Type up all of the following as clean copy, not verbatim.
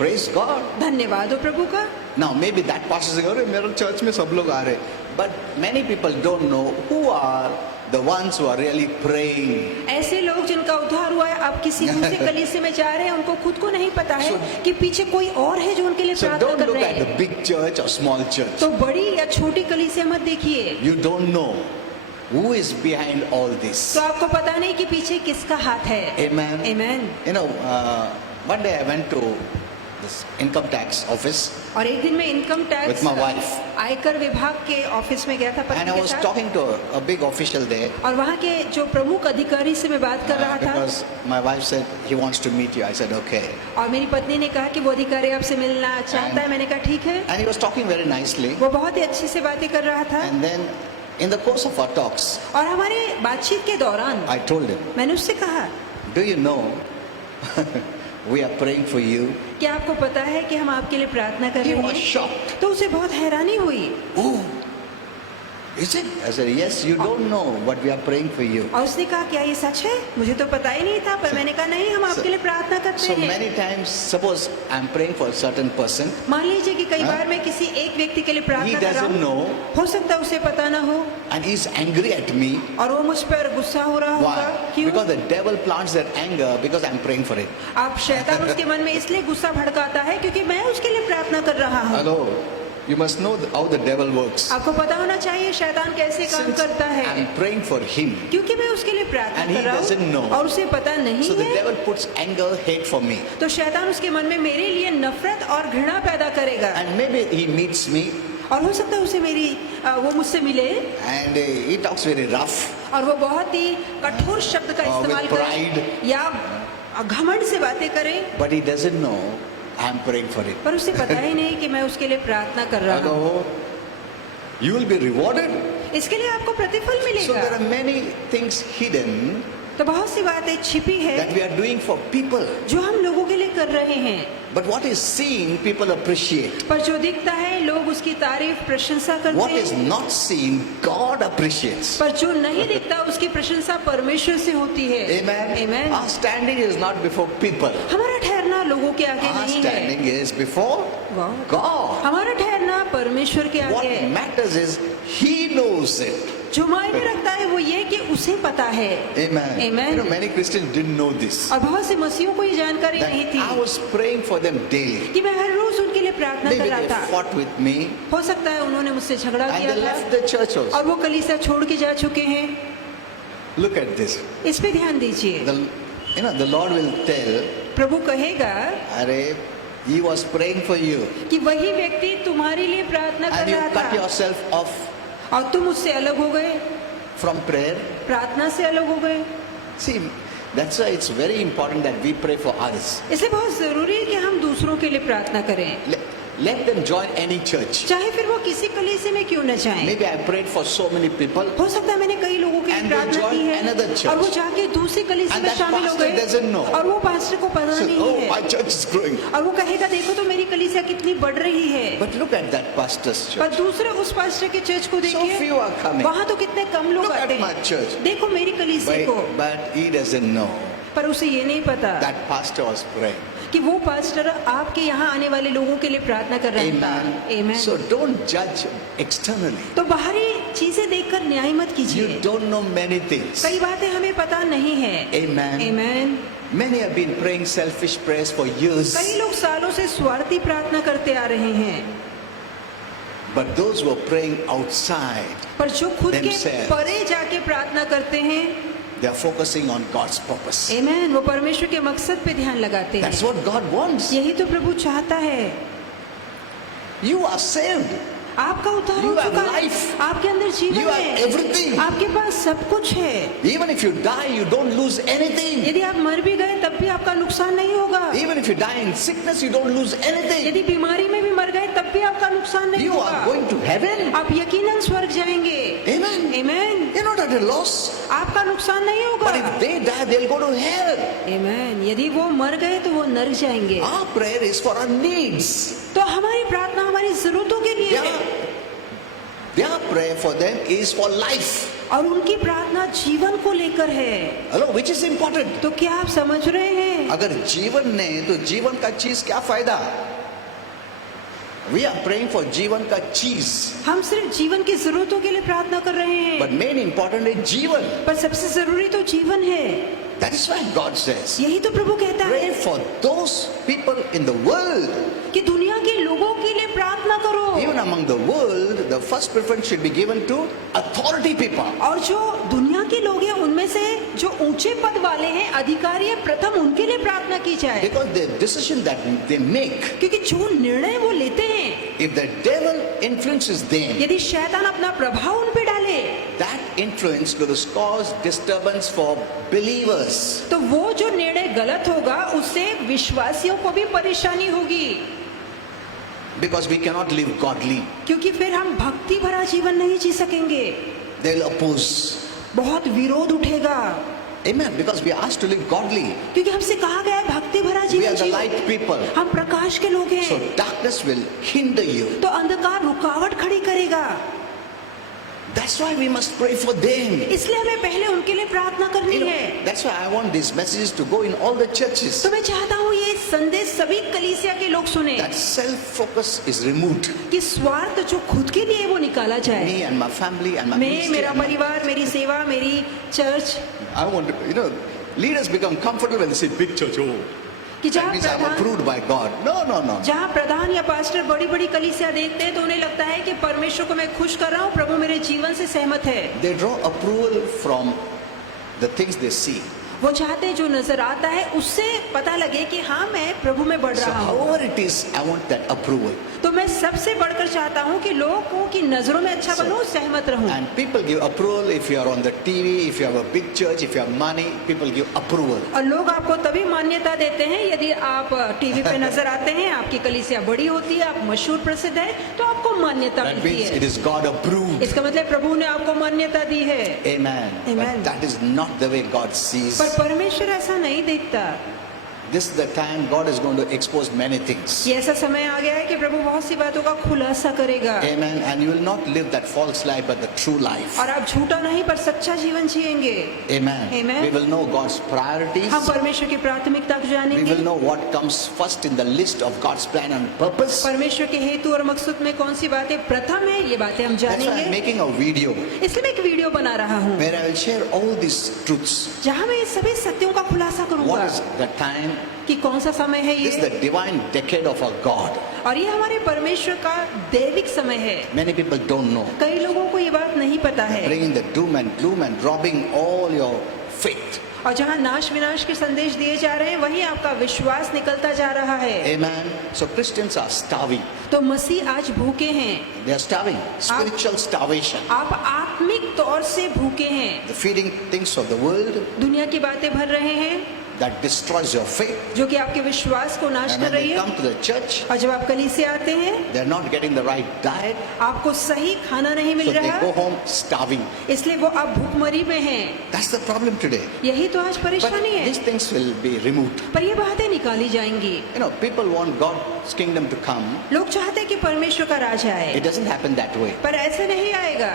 Praise God. धन्यवाद हो प्रभु का। Now maybe that pastor is saying, "अरे मेरे चर्च में सब लोग आ रहे," but many people don't know who are the ones who are really praying. ऐसे लोग जिनका उद्धार हुआ है, अब किसी दूसरे कलीसिया में जा रहे हैं, उनको खुद को नहीं पता है कि पीछे कोई और है जो उनके लिए So प्रार्थना don't कर look रहे at the हैं। big church or small church. तो बड़ी या छोटी कलीसिया मत देखिए। You don't know who is behind all this. तो आपको पता नहीं कि पीछे किसका हाथ है। Amen. Amen. You know, one day I went to this income tax office और एक दिन मैं income with tax my wife, आयकर विभाग के ऑफिस में गया था and I पत्नी के was साथ, talking to a big official there. और वहाँ के जो प्रमुख अधिकारी से मैं बात कर रहा था, Because my wife said he wants to meet you. I said okay. और मेरी पत्नी ने कहा कि वो अधिकारी आपसे मिलना चाहता है। मैंने कहा ठीक है। And he was talking very nicely. वो बहुत ही अच्छी से बातें कर रहा था, And then in the course of our talks, और हमारे बातचीत के दौरान I told him, मैंने उससे कहा, "Do you know we are praying for you?" क्या आपको पता है कि हम आपके लिए प्रार्थना कर He रहे was हैं? shocked. तो उसे बहुत हैरानी हुई, Oh, is it? I said, "Yes, you don't know what we are praying for you." और उसने कहा क्या ये सच है? मुझे तो पता ही नहीं था। पर मैंने कहा नहीं, हम आपके लिए प्रार्थना करते So हैं। many times, suppose I'm praying for a certain person, मान लीजिए कि कई हाँ? बार मैं किसी एक व्यक्ति के लिए he प्रार्थना कर रहा doesn't हूँ, know, हो सकता है उसे पता ना हो, and he's angry at me. और वो मुझ पर गुस्सा हो रहा होगा। Why? क्यों? Because the devil plants that anger because I'm praying for it. आप शैतान उसके मन में इसलिए गुस्सा भड़काता है क्योंकि मैं उसके लिए प्रार्थना कर रहा हूँ। Hello, you must know how the devil works. आपको पता होना चाहिए शैतान कैसे काम Since करता है, I'm praying for him, क्योंकि मैं उसके लिए प्रार्थना And he कर रहा doesn't know. हूँ और उसे पता नहीं so the है, devil puts anger, hate for me, तो शैतान उसके मन में मेरे लिए नफरत और घृणा पैदा करेगा। and maybe he meets me और हो सकता है उसे वो मुझसे मिले and he talks very rough, और वो बहुत ही कठोर शब्द का इस्तेमाल with करे या घमंड से बातें करे, but he doesn't know I'm praying for him. पर उसे पता ही नहीं कि मैं उसके लिए प्रार्थना कर रहा हूँ। Hello, you will be rewarded. इसके लिए आपको प्रतिफल So मिलेगा। there are many things hidden तो बहुत सी बातें छिपी है that we are doing for people, जो हम लोगों के लिए कर रहे हैं, but what is seen, people appreciate. पर जो दिखता है लोग उसकी तारीफ प्रशंसा करते What is हैं, not seen, God appreciates. पर जो नहीं दिखता उसकी प्रशंसा परमेश्वर से होती है। Amen. Amen. Our standing is not before people. हमारा ठहरना लोगों के आगे Our नहीं है, standing is before God. God. हमारा ठहरना परमेश्वर के What आगे है। matters is He knows it. जो मायने रखता है वो ये कि उसे पता है। Amen. Amen. You know, many Christians didn't know this. और बहुत से मसीहों को ये जानकारी That नहीं थी I was praying for them daily. कि मैं हर रोज उनके लिए प्रार्थना कर Maybe रहा they था। fought with me हो सकता है उन्होंने मुझसे झगड़ा and किया they left था the church also. और वो कलीसिया छोड़ के जा चुके हैं। Look at this. इस पे ध्यान दीजिए। The Lord will tell, प्रभु कहेगा "Arey, he was praying for you, कि वही व्यक्ति तुम्हारे लिए प्रार्थना कर and you रहा cut था yourself off और तुम उससे अलग हो गए, from prayer." प्रार्थना से अलग हो गए। See, that's why it's very important that we pray for others. इसलिए बहुत जरूरी है कि हम दूसरों के लिए प्रार्थना करें, Let them join any church. चाहे फिर वो किसी कलीसिया में क्यों न जाएं। Maybe I prayed for so many people, हो सकता है मैंने कई लोगों के लिए And they प्रार्थना join की another है church. और वो जाके दूसरी कलीसिया And में that शामिल हो pastor doesn't know. गए और वो पास्टर को पता so, नहीं "Oh, है my church is growing." और वो कहेगा देखो तो मेरी कलीसिया कितनी बढ़ रही है। But look at that pastor's पर church. दूसरे उस पास्टर के चर्च को So देखिए, few are coming. वहाँ तो कितने कम लोग Look at आते my church. हैं। देखो मेरी कलीसिया को, But he doesn't know पर उसे ये नहीं पता that pastor was praying. कि वो पास्टर आपके यहाँ आने वाले लोगों के लिए प्रार्थना कर रहा था। Amen. Amen. So don't judge externally. तो बाहरी चीजें देखकर न्याय मत You कीजिए। don't know many things. कई बातें हमें पता नहीं है। Amen. Amen. Many have been praying selfish prayers for years. कई लोग सालों से स्वार्थी प्रार्थना करते आ रहे हैं, But those who are praying outside, पर जो खुद के Themselves. परे जाके प्रार्थना करते हैं, they are focusing on God's purpose. Amen, वो परमेश्वर के मकसद पे ध्यान लगाते That's हैं। what God wants. यही तो प्रभु चाहता है। You are saved. आपका उद्धार हो You have चुका है, life. आपके अंदर जीवन You have है, everything. आपके पास सब कुछ है। Even if you die, you don't lose anything. यदि आप मर भी गए तब भी आपका नुकसान नहीं होगा। Even if you die in sickness, you don't lose anything. यदि बीमारी में भी मर गए तब भी आपका नुकसान नहीं You are होगा। going to heaven. आप यकीनन स्वर्ग जाएंगे। Amen. Amen. You're not at a loss. आपका नुकसान नहीं होगा। But if they die, they'll go to hell. Amen. यदि वो मर गए तो वो नरक जाएंगे। Our prayer is for our needs. तो हमारी प्रार्थना हमारी जरूरतों के लिए है Their prayer for them is for life. और उनकी प्रार्थना जीवन को लेकर है। Hello, which is important? तो क्या आप समझ रहे हैं? अगर जीवन नहीं तो जीवन का चीज क्या फायदा? We are praying for जीवन का चीज, हम सिर्फ जीवन की जरूरतों के लिए प्रार्थना कर रहे हैं, but main important है जीवन. पर सबसे जरूरी तो जीवन है। That is why God says, यही तो प्रभु कहता है pray for those people in the world. कि दुनिया के लोगों के लिए प्रार्थना करो। Even among the world, the first preference should be given to authority people. और जो दुनिया के लोग हैं उनमें से जो ऊंचे पद वाले हैं, अधिकारी है, प्रथम उनके लिए प्रार्थना की जाए। Because the decision that they make, क्योंकि जो निर्णय वो लेते हैं, if the devil influences them, यदि शैतान अपना प्रभाव उन पे डाले, that influence will cause disturbance for believers. तो वो जो निर्णय गलत होगा उससे विश्वासियों को भी परेशानी होगी। Because we cannot live godly. क्योंकि फिर हम भक्ति भरा जीवन नहीं जी सकेंगे, They will oppose. बहुत विरोध उठेगा। Amen. Because we are asked to live godly. क्योंकि हमसे कहा गया है भक्ति भरा We जीवन are the Jio. light people. हम प्रकाश के लोग So हैं, darkness will hinder you. तो अंधकार रुकावट खड़ी करेगा। That's why we must pray for them. इसलिए हमें पहले उनके लिए प्रार्थना करनी You know, है। that's why I want these messages to go in all the churches. तो मैं चाहता हूँ ये संदेश सभी कलीसिया के लोग सुने That self-focus is removed. कि स्वार्थ जो खुद के लिए वो निकाला जाए। Me and my family and my मैं, ministry. मेरा and my- परिवार, मेरी सेवा, मेरी church, I want to, leaders become comfortable when they see big church. Oh, कि that जहाँ means I'm Pradhan approved by God. No. जहाँ प्रधान या पास्टर बड़ी बड़ी कलीसिया देखते हैं तो उन्हें लगता है कि परमेश्वर को मैं खुश कर रहा हूँ, प्रभु मेरे जीवन से सहमत है। They draw approval from the things they see. वो चाहते हैं जो नजर आता है उससे पता लगे कि हाँ मैं प्रभु में बढ़ So रहा हूँ। however it is, I want that approval. तो मैं सबसे बढ़कर चाहता हूँ कि लोगों की नजरों में अच्छा बनूं, सहमत रहूं। And people give approval if you are on the TV, if you have a big church, if you have money, people give approval. और लोग आपको तभी मान्यता देते हैं यदि आप टीवी पे नजर आते हैं, आपकी कलीसिया बड़ी होती है, आप मशहूर प्रसिद्ध है, तो आपको मान्यता That मिलती means it है। is God approved. इसका मतलब प्रभु ने आपको मान्यता दी है। Amen. Amen. But that is not the way God sees. पर परमेश्वर ऐसा नहीं देखता। This is the time God is going to expose many things. ये ऐसा समय आ गया है कि प्रभु बहुत सी बातों का खुलासा करेगा। Amen. And you will not live that false life but the true life. और आप झूठा नहीं पर सच्चा जीवन जिएंगे। Amen. Amen. We will know God's priorities. हम परमेश्वर की प्राथमिकता को We जानेंगे। will know what comes first in the list of God's plan and purpose. परमेश्वर के हेतु और मकसद में कौन सी बातें प्रथम है, ये बातें हम That's why I'm जानेंगे। making a video इसलिए मैं एक वीडियो बना रहा हूँ where I will share all these truths. जहाँ मैं इस सभी सत्यों का खुलासा What करूंगा is the time? कि कौन सा समय है This is ये, the divine decade of our God. और ये हमारे परमेश्वर का दैविक समय है। Many people don't know. कई लोगों को ये बात नहीं पता है। Bringing the doom and gloom and robbing all your faith. और जहाँ नाश विनाश के संदेश दिए जा रहे हैं वहीं आपका विश्वास निकलता जा रहा है। Amen. So Christians are starving. तो मसीह आज भूखे हैं, They are starving. Spiritual starvation. आप आत्मिक तौर से भूखे हैं। The feeding things of the world दुनिया की बातें भर रहे हैं that destroys your faith. जो कि आपके विश्वास को नाश And कर when रही they है। come to the church, और जब आप कलीसिया से आते हैं they are not getting the right diet. आपको सही खाना नहीं So मिल they रहा, go home starving. इसलिए वो आप भूखमरी में हैं। That's the problem today. यही तो आज But परेशानी है। these things will be removed. पर ये बातें निकाली जाएंगी। People want God's kingdom to come. लोग चाहते हैं कि परमेश्वर का राज It आए, doesn't happen that way. पर ऐसे नहीं आएगा।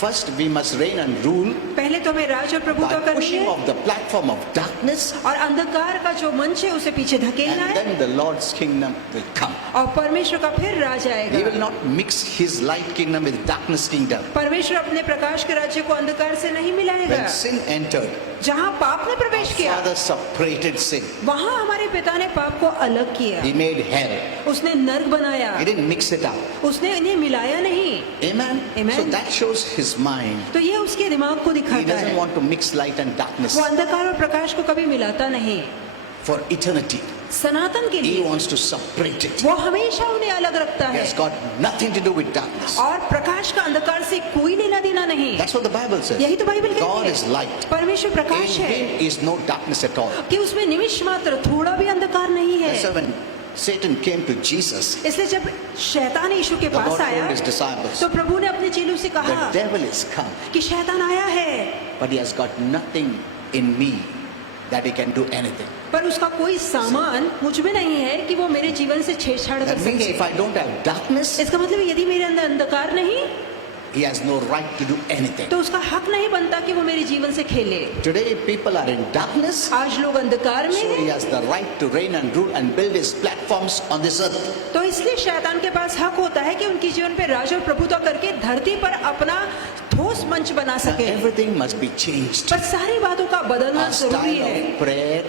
First, we must reign and rule पहले तो हमें राज और प्रभुता by करनी pushing है off the platform of darkness, और अंधकार का जो मंच है उसे पीछे धकेलना and है, then the Lord's kingdom will come. और परमेश्वर का फिर राज He will आएगा। not mix his light kingdom with darkness kingdom. परमेश्वर अपने प्रकाश के राज्य को अंधकार से नहीं मिलाएगा। When sin entered, जहाँ पाप ने प्रवेश किया Father separated sin. वहाँ हमारे पिता ने पाप को अलग किया, He made hell. उसने नर्क बनाया, He didn't mix it up. उसने इन्हें मिलाया नहीं। Amen. Amen. So that shows his mind. तो ये उसके दिमाग को He दिखाता doesn't है, want to mix light and darkness वो अंधकार और प्रकाश को कभी मिलाता नहीं। for eternity. सनातन के He लिए wants to separate it. वो हमेशा उन्हें अलग रखता He है has got nothing to do with darkness. और प्रकाश का अंधकार से कोई लेना देना नहीं। That's what the Bible says. यही तो बाइबल God कहती is है, light. परमेश्वर In प्रकाश है him is no darkness at all. कि उसमें निमिष मात्र थोड़ा भी अंधकार नहीं That's why है। when Satan came to Jesus, इसलिए जब शैतान यीशु के the Lord पास told आया his disciples, तो प्रभु ने अपने चेलों से the कहा devil is come, कि शैतान आया है but he has got nothing in me that he can do anything. पर उसका कोई सामान मुझ में नहीं है कि वो मेरे जीवन से छेड़छाड़ कर That means सके। if I don't have darkness, इसका मतलब यदि मेरे अंदर अंधकार नहीं he has no right to do anything. तो उसका हक नहीं बनता कि वो मेरे जीवन से खेले। Today people are in darkness, आज लोग अंधकार में so he हैं, has the right to reign and rule and build his platforms on this earth. तो इसलिए शैतान के पास हक होता है कि उनके जीवन पे राज और प्रभुत्व करके धरती पर अपना ठोस मंच बना Now, सके। everything must be changed. पर सारी बातों का बदलना Our जरूरी style है। of prayer,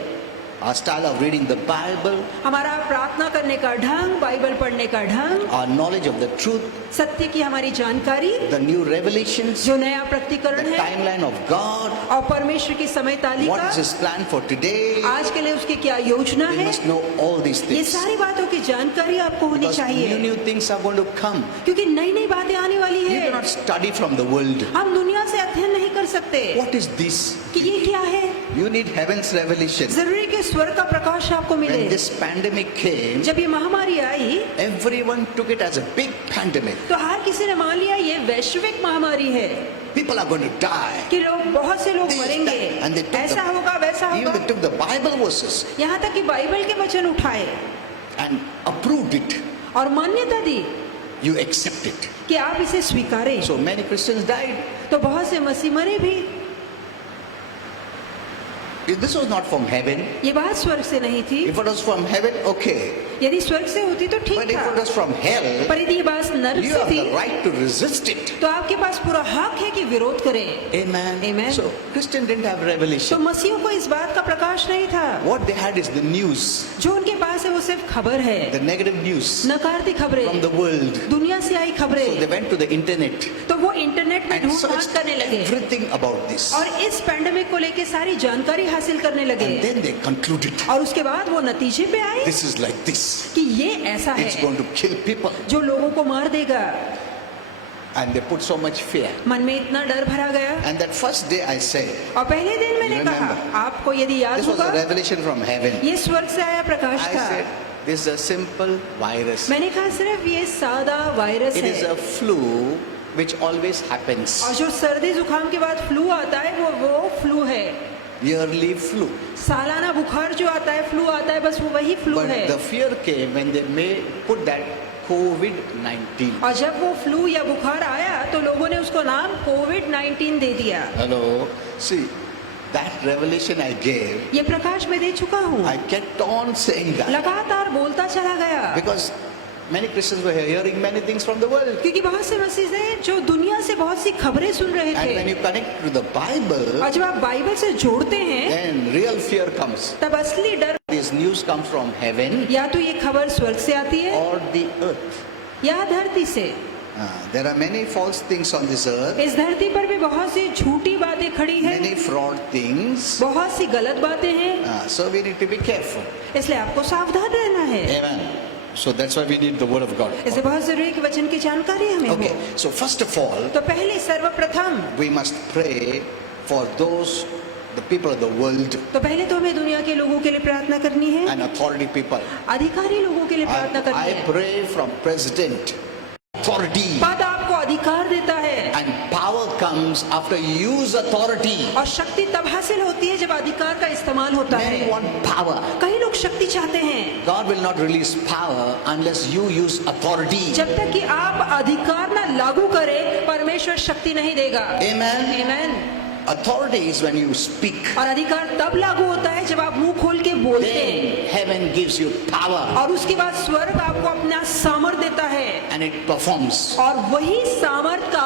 our style of reading the Bible, हमारा प्रार्थना करने का ढंग, बाइबल पढ़ने का ढंग, our knowledge of the truth, सत्य की हमारी जानकारी, the new revelations, जो नया the प्रकटीकरण है timeline of God, और परमेश्वर की समय what तालिका, is his plan for today. आज के लिए उसकी क्या योजना We है, must know all these ये things. सारी बातों की जानकारी आपको होनी Because चाहिए, new things are going to come. क्योंकि नई नई बातें आने वाली You है। cannot study from the world. हम दुनिया से अध्ययन नहीं कर सकते What is this? कि ये क्या है। You need heaven's revelation. जरूरी कि स्वर्ग का प्रकाश आपको मिले। When this pandemic came, जब ये महामारी आई everyone took it as a big pandemic. तो हर किसी ने मान लिया ये वैश्विक महामारी है People are going to die. कि लोग, बहुत से लोग This, मरेंगे, that, and they took ऐसा होगा वैसा even होगा। they took the Bible verses यहाँ तक कि बाइबल के वचन उठाए and approved it. और मान्यता दी You accept it. कि आप इसे स्वीकारें। So many Christians died. तो बहुत से मसीह मरे भी। If this was not from heaven, ये बात स्वर्ग से नहीं थी। if it was from heaven, okay. यदि स्वर्ग से होती तो But ठीक if it था, was from hell, पर यदि ये बात नरक you से have थी the right to resist it. तो आपके पास पूरा हक है कि विरोध करें। Amen. Amen. So Christian didn't have तो revelation. मसीहों को इस बात का प्रकाश नहीं था। What they had is the news, जो उनके पास है वो सिर्फ खबर है, the negative news नकारती खबरें, from the world. दुनिया से आई So they खबरें। went to the internet तो वो इंटरनेट में and ढूंढ searched करने लगे everything about this. और इस पैंडेमिक को लेके सारी जानकारी हासिल करने लगे And then they concluded, और उसके बाद वो नतीजे पे आए this is like this. कि ये ऐसा It's है going to kill people. जो लोगों को मार देगा। And they put so much fear. मन में इतना डर भरा गया And that first day I said, और पहले दिन मैंने You कहा, remember? आपको यदि याद this was a होगा, revelation from heaven. ये स्वर्ग से आया प्रकाश I था। said, this is a simple virus. मैंने कहा सिर्फ ये सादा वायरस It is है a flu which always happens. और जो सर्दी जुकाम के बाद फ्लू आता है वो फ्लू है। Yearly flu. सालाना बुखार जो आता है, फ्लू आता है, बस वो वही फ्लू But है। the fear came when they put that COVID-19. और जब वो फ्लू या बुखार आया तो लोगों ने उसको नाम कोविड-19 दे दिया। Hello. See, that revelation I gave, ये प्रकाश मैं दे चुका हूँ, I kept on saying that. लगातार बोलता चला गया Because many Christians were hearing many things from the world. क्योंकि बहुत से मसीह हैं जो दुनिया से बहुत सी खबरें सुन रहे And when थे you connect to the Bible, और जब आप बाइबल से जोड़ते हैं then real fear comes. तब असली डर This news comes from heaven या तो ये खबर स्वर्ग से आती है or the earth. या धरती से। There are many false things on this earth, इस धरती पर भी बहुत सी झूठी बातें खड़ी हैं, many fraud things. बहुत सी गलत बातें हैं, So we need to be careful. इसलिए आपको सावधान रहना है। Amen. So that's why we need the word of God. इसलिए बहुत जरूरी है कि वचन की जानकारी हमें हो। Okay. So first of all, तो पहले सर्वप्रथम we must pray for those, the people of the world तो पहले तो हमें दुनिया के लोगों के लिए प्रार्थना करनी है, and authority people. अधिकारी लोगों के लिए प्रार्थना करनी I है। pray from president, authority, पद आपको अधिकार देता है and power comes after you use authority. और शक्ति तब हासिल होती है जब अधिकार का इस्तेमाल होता Many है। want power. कई लोग शक्ति चाहते हैं, God will not release power unless you use authority. जब तक कि आप अधिकार ना लागू करें परमेश्वर शक्ति नहीं देगा। Amen. आमीन। Authority is when you speak. और अधिकार तब लागू होता है जब आप मुंह खोल के बोलते हैं Then heaven gives you power और उसके बाद स्वर्ग आपको अपना सामर्थ देता है and it performs. और वही सामर्थ का